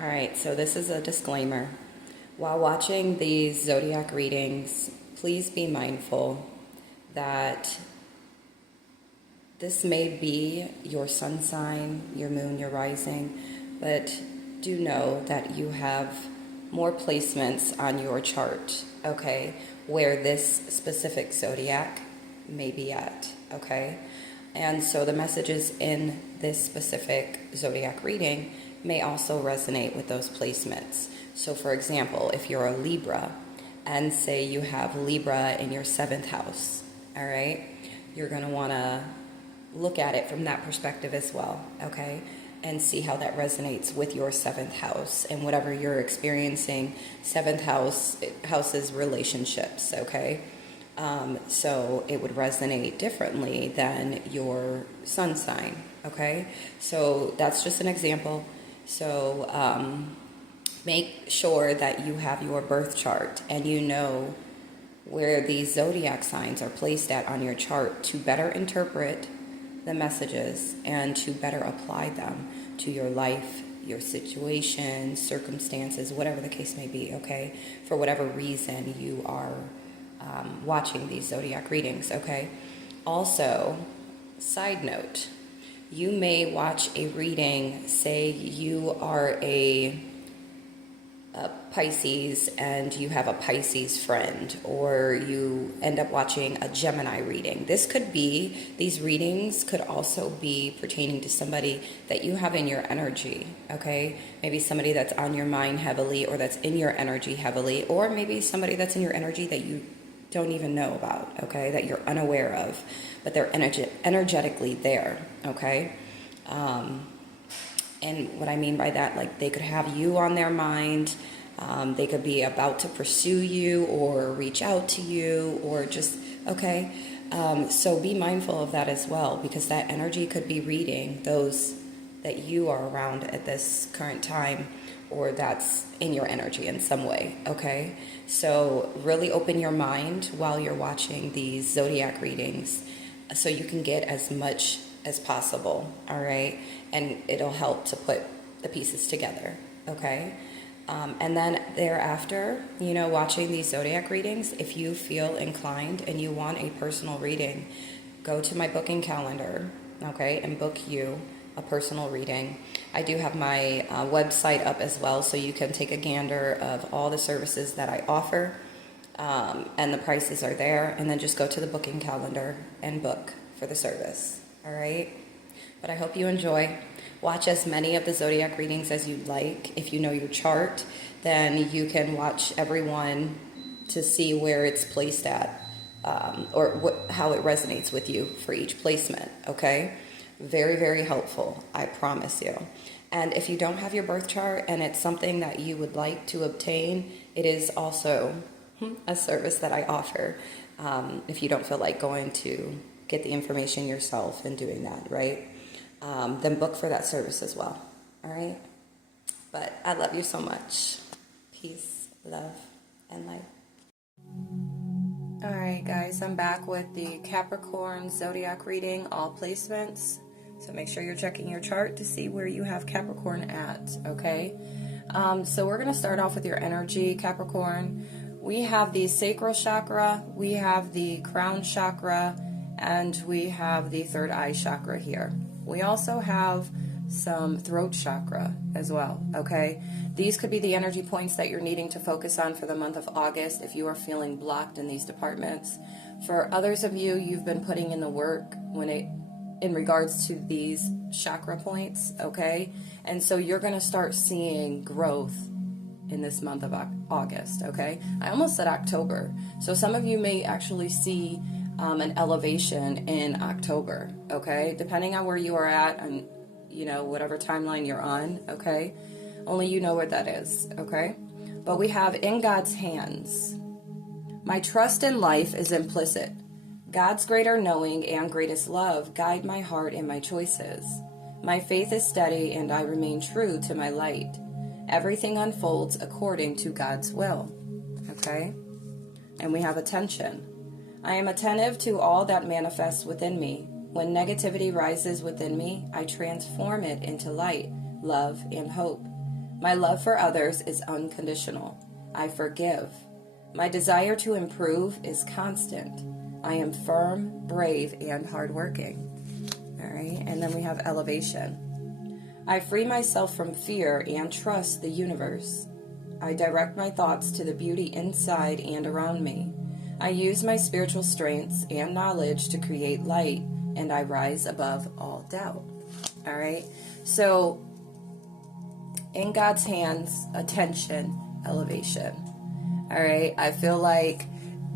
All right, so this is a disclaimer. While watching these zodiac readings, please be mindful that this may be your sun sign, your moon, your rising, but do know that you have more placements on your chart, okay, where this specific zodiac may be at, okay? And so the messages in this specific zodiac reading may also resonate with those placements. So for example, if you're a Libra and say you have Libra in your 7th house, all right, you're going to want to look at it from that perspective as well, okay, and see how that resonates with your 7th house and whatever you're experiencing. 7th house's relationships, okay. So it would resonate differently than your sun sign, okay? So that's just an example. So make sure that you have your birth chart and you know where these zodiac signs are placed at on your chart to better interpret the messages and to better apply them to your life, your situation, circumstances, whatever the case may be, okay? For whatever reason you are watching these zodiac readings, okay? Also, side note, you may watch a reading, say you are a Pisces and you have a Pisces friend, or you end up watching a Gemini reading. These readings could also be pertaining to somebody that you have in your energy, okay? Maybe somebody that's on your mind heavily or that's in your energy heavily, or maybe somebody that's in your energy that you don't even know about, okay, that you're unaware of, but they're energetically there, okay? And what I mean by that, like they could have you on their mind, they could be about to pursue you or reach out to you or just, okay? So be mindful of that as well, because that energy could be reading those that you are around at this current time, or that's in your energy in some way, okay? So really open your mind while you're watching these zodiac readings so you can get as much as possible, all right? And it'll help to put the pieces together, okay? And then thereafter, watching these zodiac readings, if you feel inclined and you want a personal reading, go to my booking calendar, okay, and book you a personal reading. I do have my website up as well, so you can take a gander of all the services that I offer, and the prices are there, and then just go to the booking calendar and book for the service, all right? But I hope you enjoy. Watch as many of the zodiac readings as you'd like. If you know your chart, then you can watch everyone to see where it's placed at, or how it resonates with you for each placement, okay? Very, very helpful, I promise you. And if you don't have your birth chart and it's something that you would like to obtain, it is also a service that I offer, if you don't feel like going to get the information yourself and doing that, right? Then book for that service as well, all right? But I love you so much. Peace, love, and light. All right, guys, I'm back with the Capricorn Zodiac reading, all placements. So make sure you're checking your chart to see where you have Capricorn at, okay? So we're going to start off with your energy, Capricorn. We have the sacral chakra, we have the crown chakra, and we have the third eye chakra here. We also have some throat chakra as well, okay? These could be the energy points that you're needing to focus on for the month of August if you are feeling blocked in these departments. For others of you, you've been putting in the work in regards to these chakra points, okay? And so you're going to start seeing growth in this month of August, okay? I almost said October. So some of you may actually see an elevation in October, okay? Depending on where you are at and, whatever timeline you're on, okay? Only you know where that is, okay? But we have in God's hands. My trust in life is implicit. God's greater knowing and greatest love guide my heart and my choices. My faith is steady and I remain true to my light. Everything unfolds according to God's will, okay? And we have attention. I am attentive to all that manifests within me. When negativity rises within me, I transform it into light, love, and hope. My love for others is unconditional. I forgive. My desire to improve is constant. I am firm, brave, and hardworking. All right, and then we have elevation. I free myself from fear and trust the universe. I direct my thoughts to the beauty inside and around me. I use my spiritual strengths and knowledge to create light, and I rise above all doubt. All right, so in God's hands, attention, elevation. All right, I feel like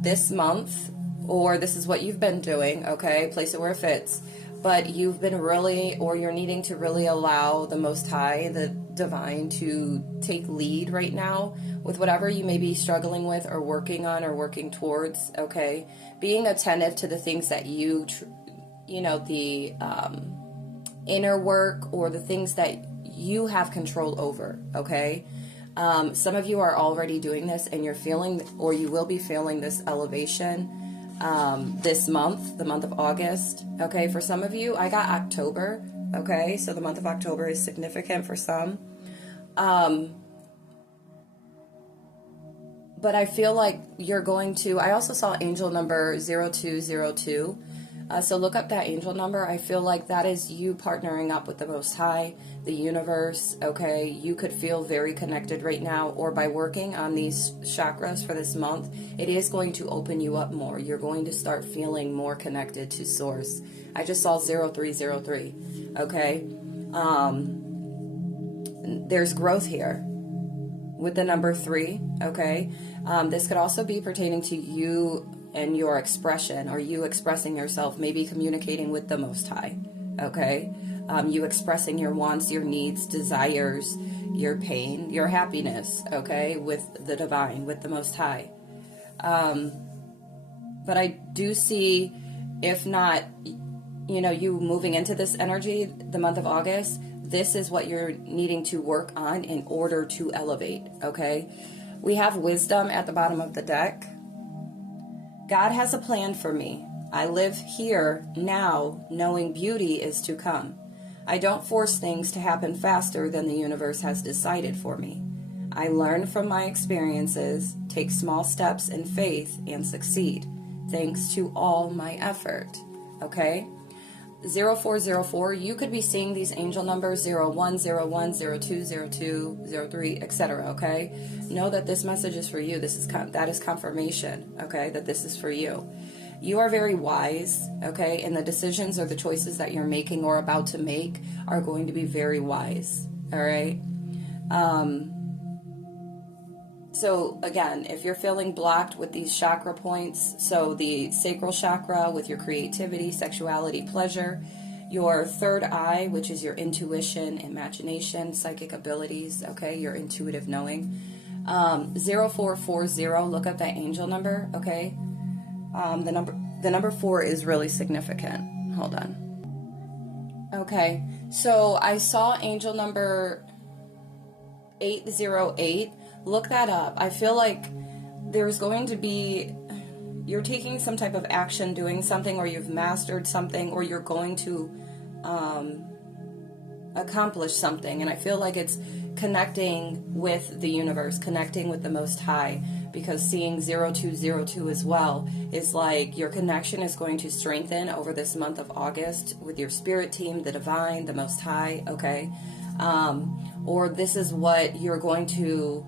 this month, or this is what you've been doing, okay, place it where it fits, but you've been really, or you're needing to really allow the Most High, the Divine, to take lead right now with whatever you may be struggling with or working on or working towards, okay? Being attentive to the things that the inner work or the things that you have control over, okay? Some of you are already doing this and you're feeling, or you will be feeling this elevation this month, the month of August, okay? For some of you, I got October, okay? So the month of October is significant for some. But I feel like you're going to, I also saw angel number 0202. So look up that angel number. I feel like that is you partnering up with the Most High, the universe, okay? You could feel very connected right now, or by working on these chakras for this month, it is going to open you up more. You're going to start feeling more connected to Source. I just saw 0303, okay? There's growth here with the number 3, okay? This could also be pertaining to you and your expression, or you expressing yourself, maybe communicating with the Most High, okay? You expressing your wants, your needs, desires, your pain, your happiness, okay, with the Divine, with the Most High. But I do see, if not, you moving into this energy, the month of August, this is what you're needing to work on in order to elevate, okay? We have wisdom at the bottom of the deck. God has a plan for me. I live here now, knowing beauty is to come. I don't force things to happen faster than the universe has decided for me. I learn from my experiences, take small steps in faith, and succeed, thanks to all my effort. Okay? 0404, you could be seeing these angel numbers 01, 01, 02, 02, 03, etc. Okay? Know that this message is for you. That is confirmation, okay, that this is for you. You are very wise, okay, and the decisions or the choices that you're making or about to make are going to be very wise, all right? So again, if you're feeling blocked with these chakra points, so the sacral chakra with your creativity, sexuality, pleasure, your third eye, which is your intuition, imagination, psychic abilities, okay, your intuitive knowing. 0440, look up that angel number, okay? The number 4 is really significant. Hold on. Okay, so I saw angel number 808. Look that up. I feel like there's going to be, you're taking some type of action, doing something, or you've mastered something, or you're going to accomplish something. And I feel like it's connecting with the universe, connecting with the Most High, because seeing 0202 as well is like your connection is going to strengthen over this month of August with your spirit team, the Divine, the Most High, okay? Or this is what you're going to,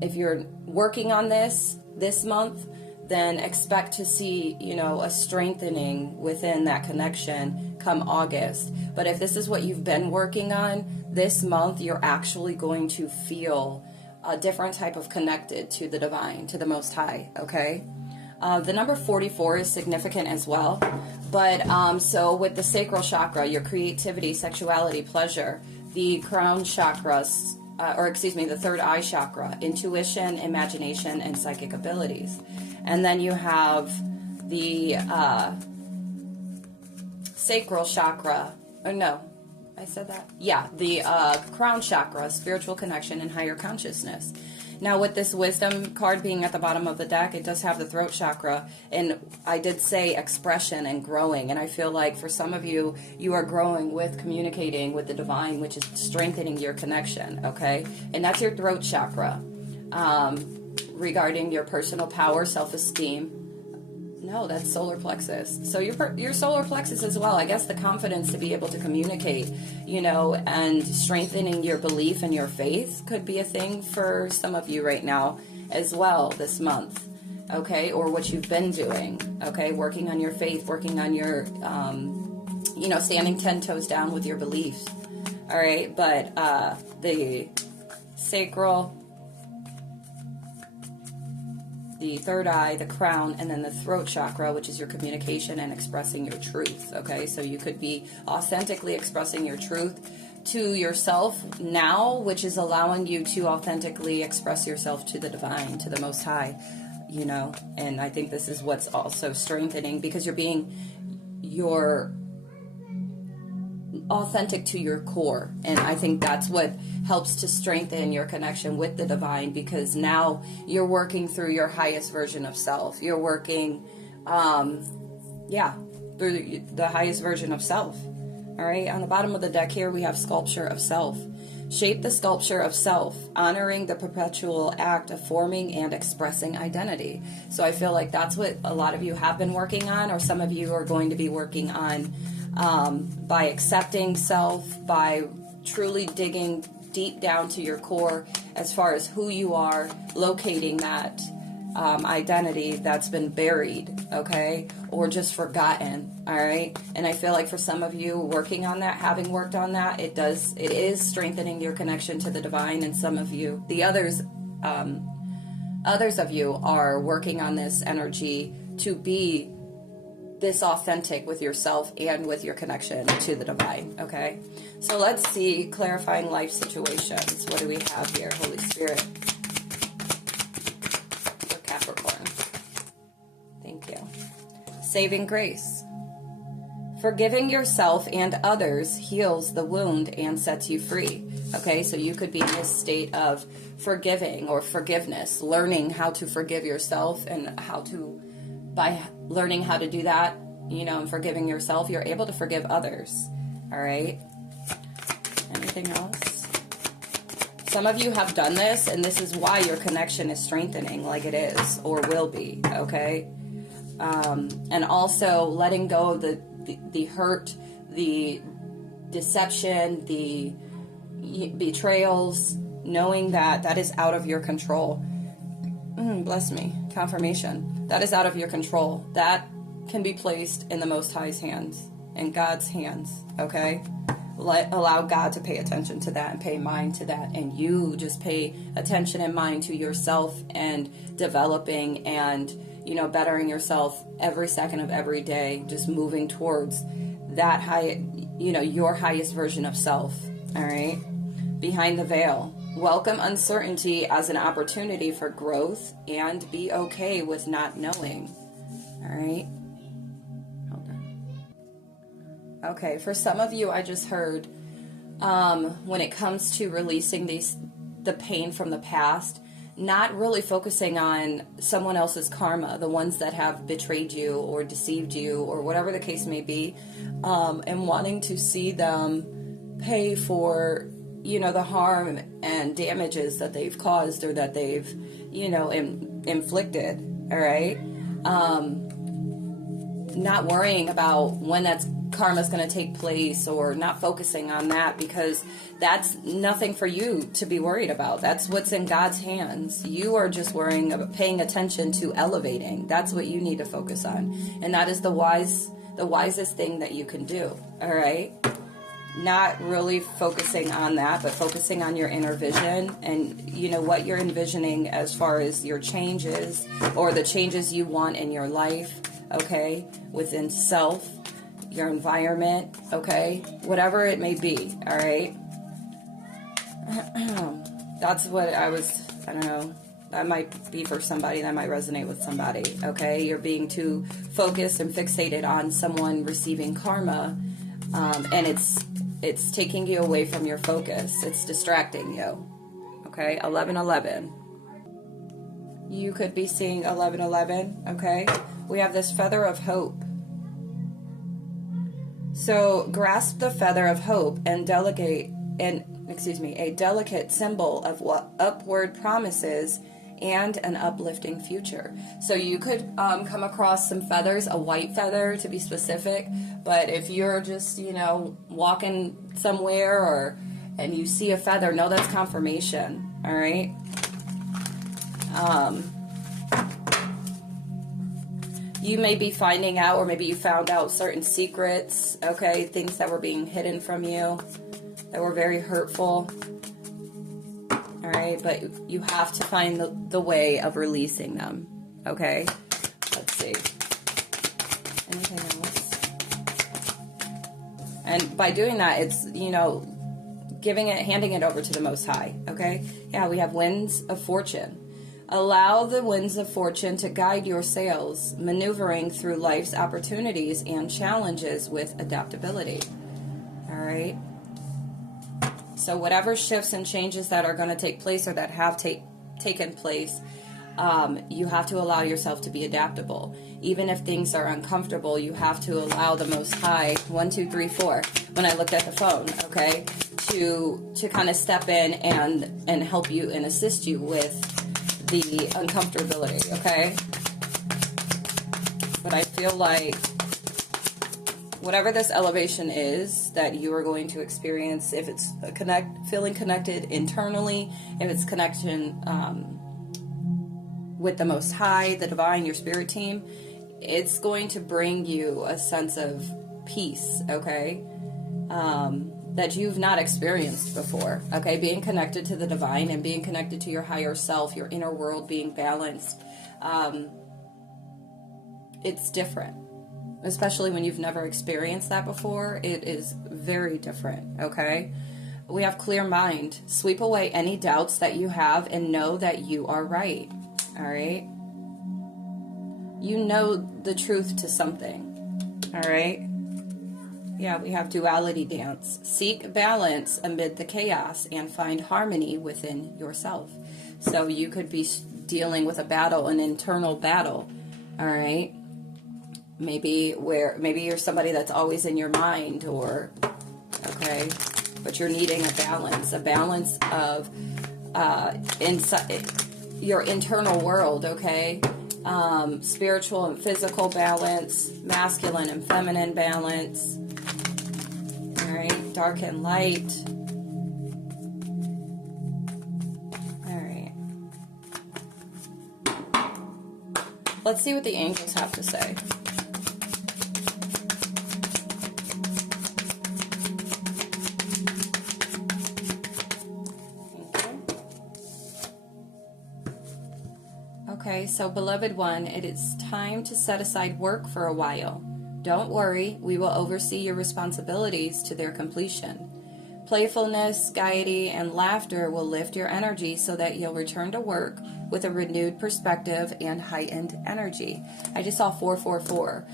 if you're working on this month, then expect to see, a strengthening within that connection come August. But if this is what you've been working on this month, you're actually going to feel a different type of connected to the Divine, to the Most High, okay? The number 44 is significant as well. But so with the sacral chakra, your creativity, sexuality, pleasure, the crown chakras, the third eye chakra, intuition, imagination, and psychic abilities. And then you have the sacral chakra, the crown chakra, spiritual connection and higher consciousness. Now with this wisdom card being at the bottom of the deck, it does have the throat chakra, and I did say expression and growing, and I feel like for some of you, you are growing with communicating with the divine, which is strengthening your connection, okay? And that's your throat chakra. Regarding your personal power, self-esteem. No, that's solar plexus. So your solar plexus as well. I guess the confidence to be able to communicate, you know, and strengthening your belief and your faith could be a thing for some of you right now as well this month, okay? Or what you've been doing, okay? Working on your faith, working on your, you know, standing 10 toes down with your beliefs, all right? But the sacral, the third eye, the crown, and then the throat chakra, which is your communication and expressing your truth, okay? So you could be authentically expressing your truth to yourself now, which is allowing you to authentically express yourself to the divine, to the Most High, you know? And I think this is what's also strengthening, because you're authentic to your core, and I think that's what helps to strengthen your connection with the divine, because now you're working through your highest version of self. You're working through the highest version of self. All right, on the bottom of the deck here we have sculpture of self. Shape the sculpture of self, honoring the perpetual act of forming and expressing identity. So I feel like that's what a lot of you have been working on, or some of you are going to be working on, by accepting self, by truly digging deep down to your core as far as who you are, locating that identity that's been buried, okay, or just forgotten, all right? And I feel like for some of you working on that, having worked on that, it is strengthening your connection to the divine, and some of you, the others of you are working on this energy to be this authentic with yourself and with your connection to the divine, okay? So let's see, clarifying life situations. What do we have here, Holy Spirit? For Capricorn. Thank you. Saving grace. Forgiving yourself and others heals the wound and sets you free. Okay, so you could be in this state of forgiving or forgiveness, learning how to forgive yourself, and by learning how to do that, you know, and forgiving yourself, you're able to forgive others. All right. Anything else? Some of you have done this, and this is why your connection is strengthening like it is, or will be, okay? And also letting go of the hurt, the deception, the betrayals, knowing that is out of your control. Bless me. Confirmation. That is out of your control. That can be placed in the Most High's hands, in God's hands, okay? Allow God to pay attention to that and pay mind to that, and you just pay attention and mind to yourself and developing and, you know, bettering yourself every second of every day, just moving towards that high, you know, your highest version of self, all right? Behind the veil. Welcome uncertainty as an opportunity for growth, and be okay with not knowing. All right. Hold on. Okay, for some of you, I just heard when it comes to releasing the pain from the past, not really focusing on someone else's karma, the ones that have betrayed you or deceived you or whatever the case may be, and wanting to see them pay for, you know, the harm and damages that they've caused or that they've, you know, inflicted, all right? Not worrying about when that karma's going to take place, or not focusing on that, because that's nothing for you to be worried about. That's what's in God's hands. You are just worrying about paying attention to elevating. That's what you need to focus on. And that is the wisest thing that you can do, all right? Not really focusing on that, but focusing on your inner vision and, you know, what you're envisioning as far as your changes or the changes you want in your life, okay, within self, your environment, okay, whatever it may be, all right? That's what I don't know, that might be for somebody, that might resonate with somebody, okay? You're being too focused and fixated on someone receiving karma, and it's taking you away from your focus. It's distracting you. Okay, 11:11. You could be seeing 1111, okay? We have this feather of hope. So grasp the feather of hope and a delicate symbol of what upward promises and an uplifting future. So you could come across some feathers, a white feather to be specific, but if you're just, walking somewhere and you see a feather, no, that's confirmation, all right? You may be finding out, or maybe you found out certain secrets, okay, things that were being hidden from you, that were very hurtful. All right, but you have to find the way of releasing them, okay? Let's see. Anything else? And by doing that, it's, handing it over to the Most High, okay? Yeah, we have winds of fortune. Allow the winds of fortune to guide your sails, maneuvering through life's opportunities and challenges with adaptability. All right? So whatever shifts and changes that are going to take place or that have taken place, you have to allow yourself to be adaptable. Even if things are uncomfortable, you have to allow the Most High, 1, 2, 3, 4, when I looked at the phone, okay, to kind of step in and help you and assist you with the uncomfortability, okay? But I feel like whatever this elevation is that you are going to experience, if it's feeling connected internally, if it's connection with the Most High, the Divine, your spirit team, it's going to bring you a sense of peace, okay? That you've not experienced before, okay? Being connected to the divine and being connected to your higher self, your inner world being balanced, it's different. Especially when you've never experienced that before, it is very different, okay? We have clear mind. Sweep away any doubts that you have and know that you are right, all right? You know the truth to something, all right? Yeah, we have duality dance. Seek balance amid the chaos and find harmony within yourself. So you could be dealing with a battle, an internal battle, all right? Maybe you're somebody that's always in your mind, or, okay, but you're needing a balance of inside your internal world, okay? Spiritual and physical balance, masculine and feminine balance. All right, dark and light. All right. Let's see what the angels have to say. Okay, so beloved one, it is time to set aside work for a while. Don't worry, we will oversee your responsibilities to their completion. Playfulness, gaiety, and laughter will lift your energy so that you'll return to work with a renewed perspective and heightened energy. I just saw 444.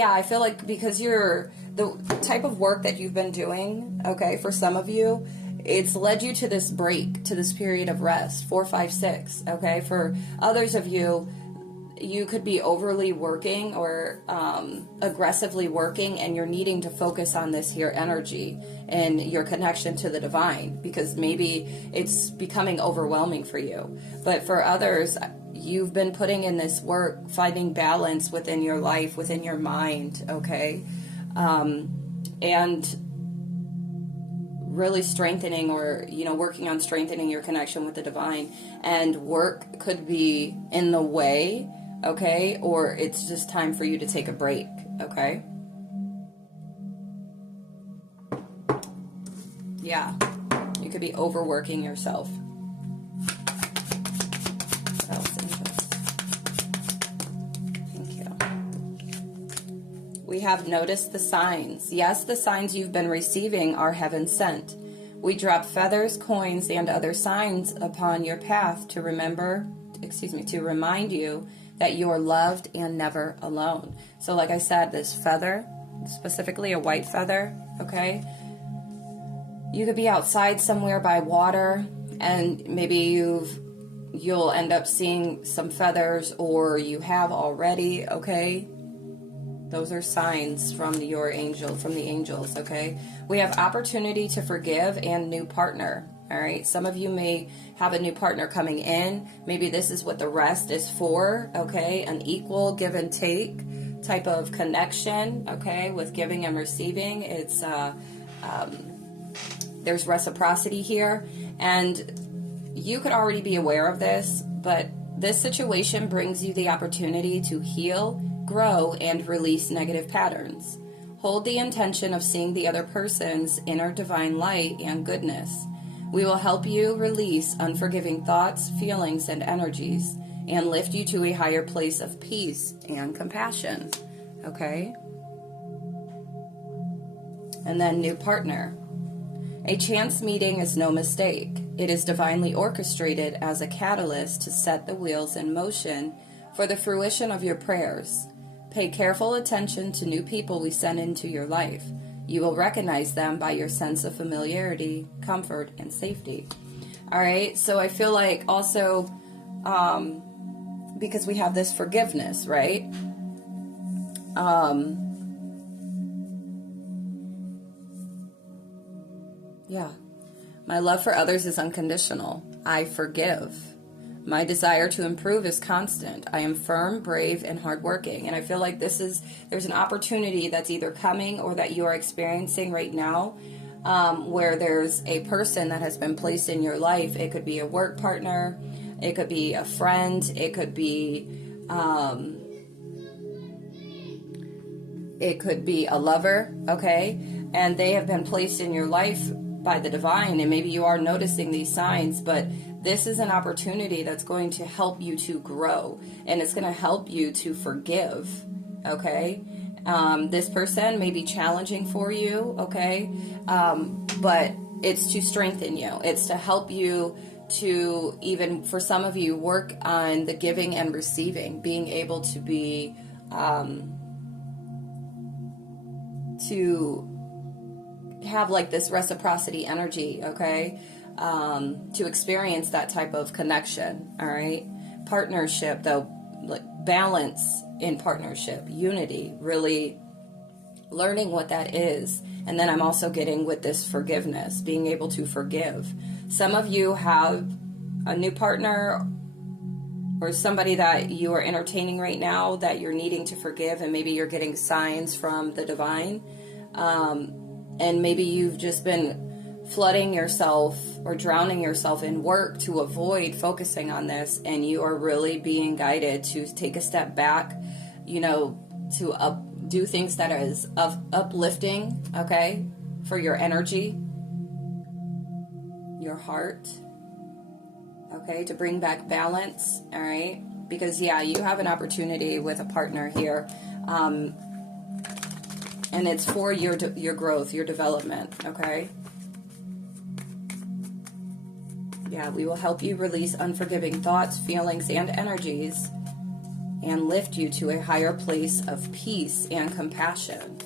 I feel like because you're the type of work that you've been doing, okay, for some of you, it's led you to this break, to this period of rest, 456, okay? For others of you, you could be overly working or aggressively working, and you're needing to focus on this here energy and your connection to the divine, because maybe it's becoming overwhelming for you. But for others, you've been putting in this work, finding balance within your life, within your mind, okay? And really strengthening, or working on strengthening your connection with the divine. And work could be in the way, okay, or it's just time for you to take a break, okay? Yeah, you could be overworking yourself. What else? Thank you. We have noticed the signs. Yes, the signs you've been receiving are heaven sent. We drop feathers, coins, and other signs upon your path to remind you that you're loved and never alone. So like I said, this feather, specifically a white feather, okay? You could be outside somewhere by water, and maybe you've you'll end up seeing some feathers, or you have already, okay? Those are signs from your angel, from the angels, okay? We have opportunity to forgive and new partner, all right? Some of you may have a new partner coming in. Maybe this is what the rest is for, okay? An equal give and take type of connection, okay? With giving and receiving. It's, there's reciprocity here. And you could already be aware of this, but this situation brings you the opportunity to heal, grow, and release negative patterns. Hold the intention of seeing the other person's inner divine light and goodness. We will help you release unforgiving thoughts, feelings, and energies, and lift you to a higher place of peace and compassion. Okay? And then new partner. A chance meeting is no mistake. It is divinely orchestrated as a catalyst to set the wheels in motion for the fruition of your prayers. Pay careful attention to new people we send into your life. You will recognize them by your sense of familiarity, comfort, and safety. All right, so I feel like also, because we have this forgiveness, right? Yeah. My love for others is unconditional. I forgive. My desire to improve is constant. I am firm, brave, and hardworking. And I feel like there's an opportunity that's either coming or that you are experiencing right now, where there's a person that has been placed in your life. It could be a work partner. It could be a friend. It could be a lover, okay? And they have been placed in your life by the divine, and maybe you are noticing these signs, but this is an opportunity that's going to help you to grow, and it's going to help you to forgive, okay? This person may be challenging for you, okay? But it's to strengthen you. It's to help you to, even for some of you, work on the giving and receiving, being able to be, to have like this reciprocity energy, okay? To experience that type of connection, all right? Partnership, though, like balance in partnership, unity, really learning what that is. And then I'm also getting with this forgiveness, being able to forgive. Some of you have a new partner or somebody that you are entertaining right now that you're needing to forgive, and maybe you're getting signs from the divine. And maybe you've just been flooding yourself or drowning yourself in work to avoid focusing on this, and you are really being guided to take a step back, you know, to do things that is uplifting, okay, for your energy, your heart, okay, to bring back balance, all right? Because, yeah, you have an opportunity with a partner here, and it's for your growth, your development, okay? Yeah, we will help you release unforgiving thoughts, feelings, and energies, and lift you to a higher place of peace and compassion.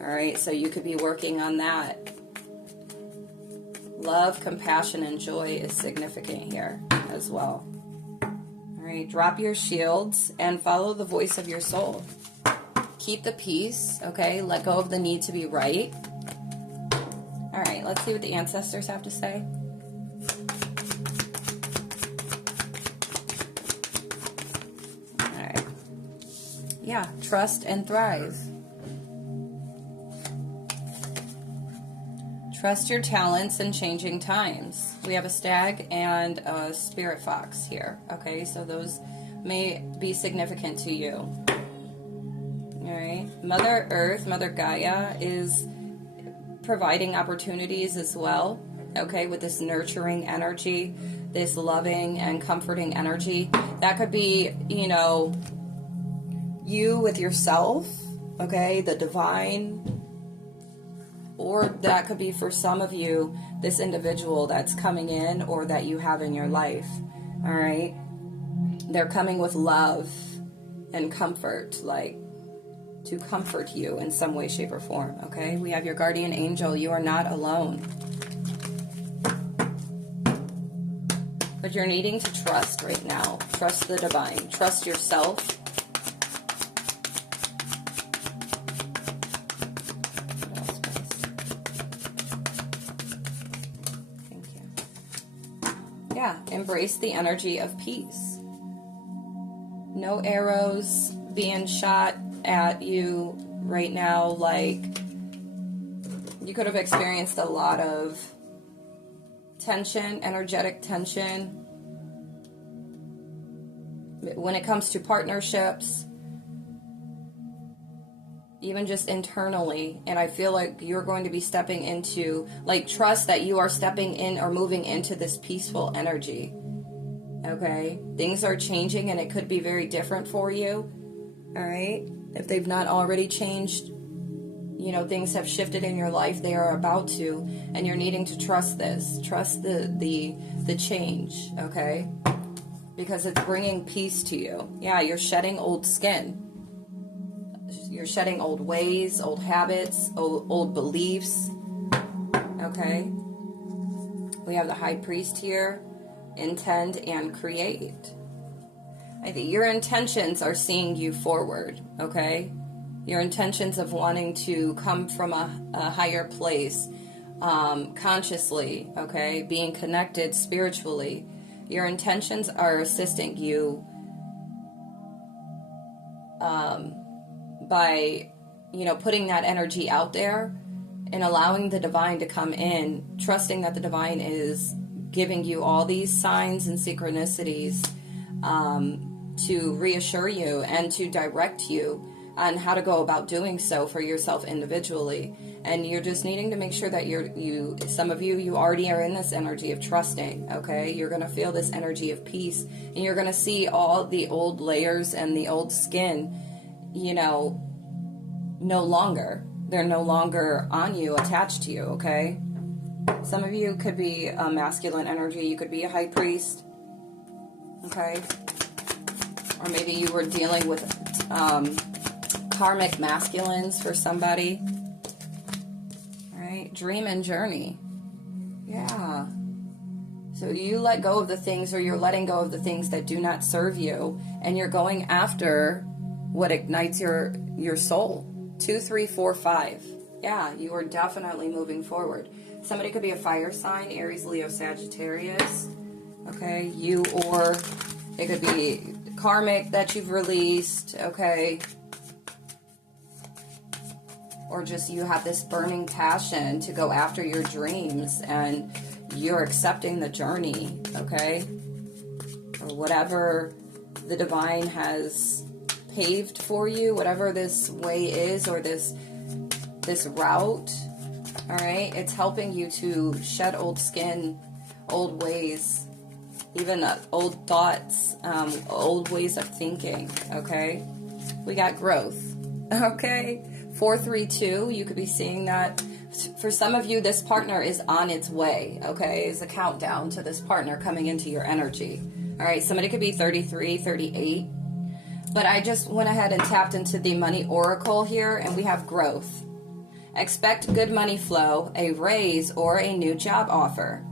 All right, so you could be working on that. Love, compassion, and joy is significant here as well. All right, drop your shields and follow the voice of your soul. Keep the peace, okay? Let go of the need to be right. All right, let's see what the ancestors have to say. All right. Yeah, trust and thrive. Trust your talents in changing times. We have a stag and a spirit fox here, okay? So those may be significant to you. All right. Mother Earth, Mother Gaia is providing opportunities as well, okay, with this nurturing energy, this loving and comforting energy. That could be, you know, you with yourself, okay, the divine, or that could be for some of you, this individual that's coming in or that you have in your life, all right? They're coming with love and comfort, like, to comfort you in some way, shape, or form, okay? We have your guardian angel. You are not alone. But you're needing to trust right now. Trust the divine. Trust yourself. What else, please? Thank you. Yeah, embrace the energy of peace. No arrows being shot at you right now. Like, you could have experienced a lot of tension, energetic tension. When it comes to partnerships, even just internally. And I feel like you're going to be stepping into, like, trust that you are stepping in or moving into this peaceful energy. Okay? Things are changing and it could be very different for you. All right? If they've not already changed, you know, things have shifted in your life, they are about to, and you're needing to trust this. Trust the change, okay? Because it's bringing peace to you. Yeah, you're shedding old skin. You're shedding old ways, old habits, old beliefs, okay? We have the High Priest here. Intend and create. I think your intentions are seeing you forward, okay? Your intentions of wanting to come from a higher place, consciously, okay? Being connected spiritually. Your intentions are assisting you by, you know, putting that energy out there and allowing the divine to come in, trusting that the divine is giving you all these signs and synchronicities to reassure you and to direct you on how to go about doing so for yourself individually. And you're just needing to make sure that some of you already are in this energy of trusting, okay? You're going to feel this energy of peace, and you're going to see all the old layers and the old skin, you know, no longer. They're no longer on you, attached to you, okay? Some of you could be a masculine energy. You could be a high priest, okay? Or maybe you were dealing with karmic masculines for somebody. All right, dream and journey. Yeah. So you let go of the things, or you're letting go of the things that do not serve you, and you're going after what ignites your soul. 2, 3, 4, 5. Yeah, you are definitely moving forward. Somebody could be a fire sign, Aries, Leo, Sagittarius. Okay, you, or it could be karmic that you've released, okay? Or just you have this burning passion to go after your dreams and you're accepting the journey, okay? Or whatever the divine has paved for you, whatever this way is, or this route, all right? It's helping you to shed old skin, old ways, even old thoughts, old ways of thinking, okay? We got growth, okay? 432, you could be seeing that. For some of you, this partner is on its way, okay? It's a countdown to this partner coming into your energy. All right, somebody could be 33, 38. But I just went ahead and tapped into the money oracle here, and we have growth. Expect good money flow, a raise, or a new job offer.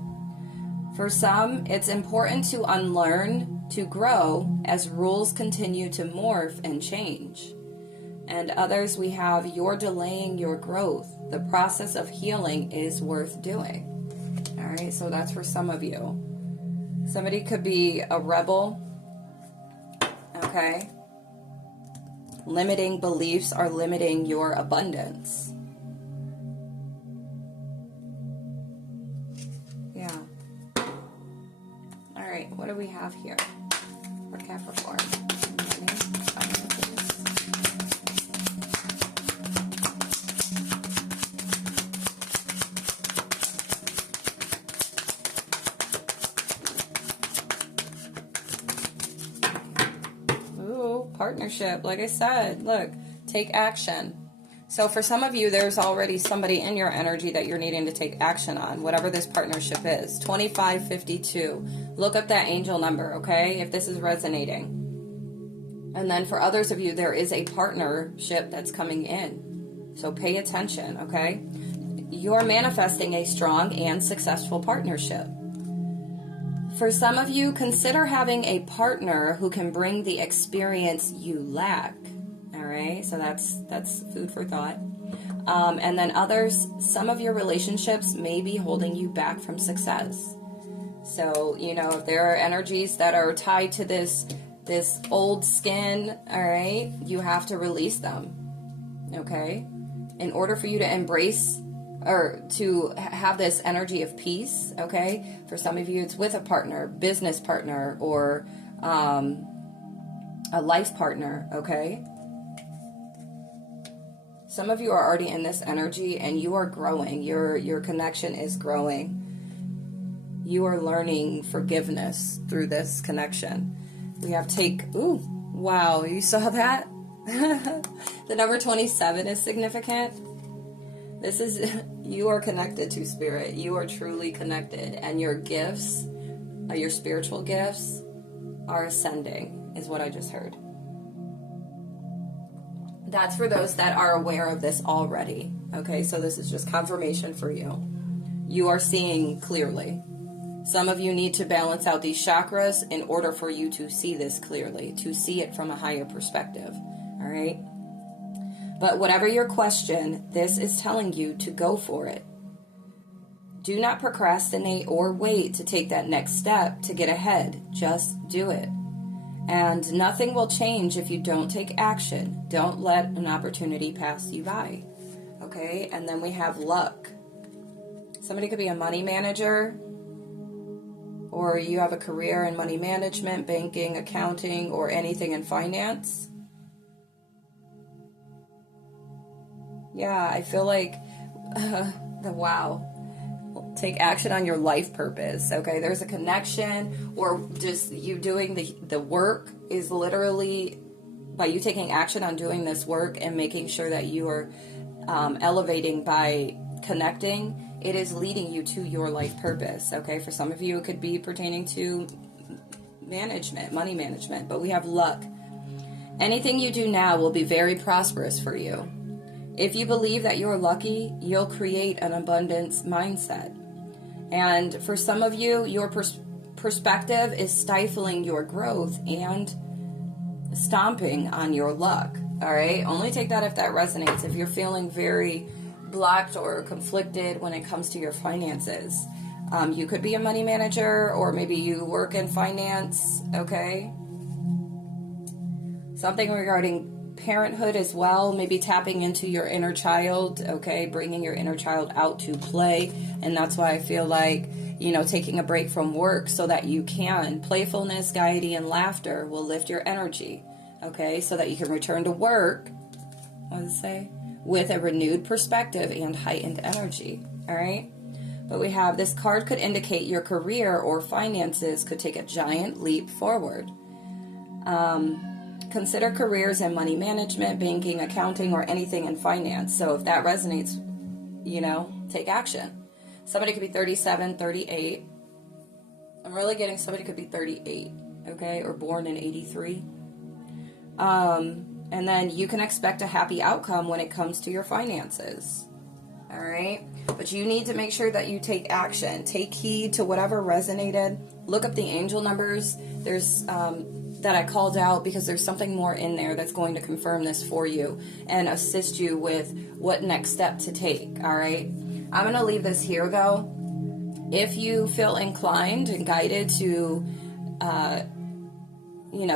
For some, it's important to unlearn to grow as rules continue to morph and change. And others, we have you're delaying your growth. The process of healing is worth doing. All right, so that's for some of you. Somebody could be a rebel, okay? Limiting beliefs are limiting your abundance. Yeah. All right, what do we have here for Capricorn? Partnership, like I said, look, take action. So for some of you, there's already somebody in your energy that you're needing to take action on, whatever this partnership is. 2552. Look up that angel number, okay, if this is resonating. And then for others of you, there is a partnership that's coming in. So pay attention, okay? You're manifesting a strong and successful partnership. For some of you, consider having a partner who can bring the experience you lack. All right, so that's food for thought. And then others, some of your relationships may be holding you back from success. So, if there are energies that are tied to this old skin, all right, you have to release them, okay? In order for you to embrace or to have this energy of peace, okay? For some of you, it's with a partner, business partner, or a life partner, okay? Some of you are already in this energy and you are growing. Your connection is growing. You are learning forgiveness through this connection. We have ooh, wow, you saw that? The number 27 is significant. This is, you are connected to spirit. You are truly connected. And your gifts, your spiritual gifts, are ascending, is what I just heard. That's for those that are aware of this already. Okay, so this is just confirmation for you. You are seeing clearly. Some of you need to balance out these chakras in order for you to see this clearly, to see it from a higher perspective. All right? But whatever your question, this is telling you to go for it. Do not procrastinate or wait to take that next step to get ahead. Just do it. And nothing will change if you don't take action. Don't let an opportunity pass you by. Okay? And then we have luck. Somebody could be a money manager, or you have a career in money management, banking, accounting, or anything in finance. Yeah, I feel like, wow. Take action on your life purpose, okay? There's a connection, or just you doing the work is literally, by you taking action on doing this work and making sure that you are elevating by connecting, it is leading you to your life purpose, okay? For some of you, it could be pertaining to management, money management, but we have luck. Anything you do now will be very prosperous for you. If you believe that you're lucky, you'll create an abundance mindset. And for some of you, your perspective is stifling your growth and stomping on your luck, all right? Only take that if that resonates. If you're feeling very blocked or conflicted when it comes to your finances. You could be a money manager, or maybe you work in finance, okay? Something regarding parenthood as well, maybe tapping into your inner child, okay? Bringing your inner child out to play. And that's why I feel like, taking a break from work so that you can. Playfulness, gaiety, and laughter will lift your energy, okay? So that you can return to work, what does it say? With a renewed perspective and heightened energy, all right? But we have, this card could indicate your career or finances could take a giant leap forward. Consider careers in money management, banking, accounting, or anything in finance. So if that resonates, take action. Somebody could be 37, 38. I'm really getting somebody could be 38, okay? Or born in 83. And then you can expect a happy outcome when it comes to your finances. All right? But you need to make sure that you take action. Take heed to whatever resonated. Look up the angel numbers. There's that I called out, because there's something more in there that's going to confirm this for you and assist you with what next step to take. All right? I'm going to leave this here, though. If you feel inclined and guided to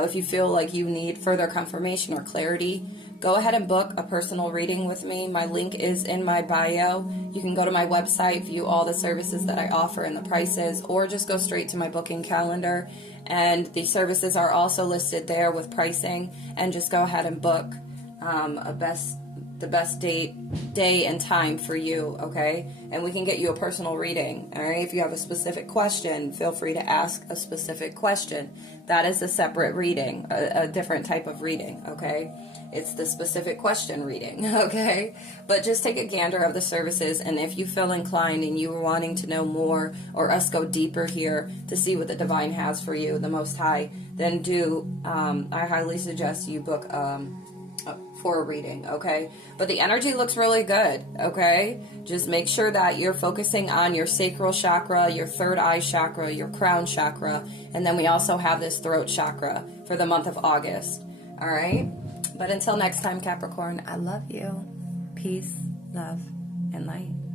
if you feel like you need further confirmation or clarity, go ahead and book a personal reading with me. My link is in my bio. You can go to my website, view all the services that I offer and the prices, or just go straight to my booking calendar. And the services are also listed there with pricing. And just go ahead and book the best day and time for you, okay? And we can get you a personal reading, all right? If you have a specific question, feel free to ask a specific question. That is a separate reading, a different type of reading, okay? It's the specific question reading, okay? But just take a gander of the services, and if you feel inclined and you are wanting to know more, or us go deeper here to see what the divine has for you, the Most High, then I highly suggest you book for a reading, okay? But the energy looks really good, okay? Just make sure that you're focusing on your sacral chakra, your third eye chakra, your crown chakra, and then we also have this throat chakra for the month of August, all right? But until next time, Capricorn, I love you. Peace, love, and light.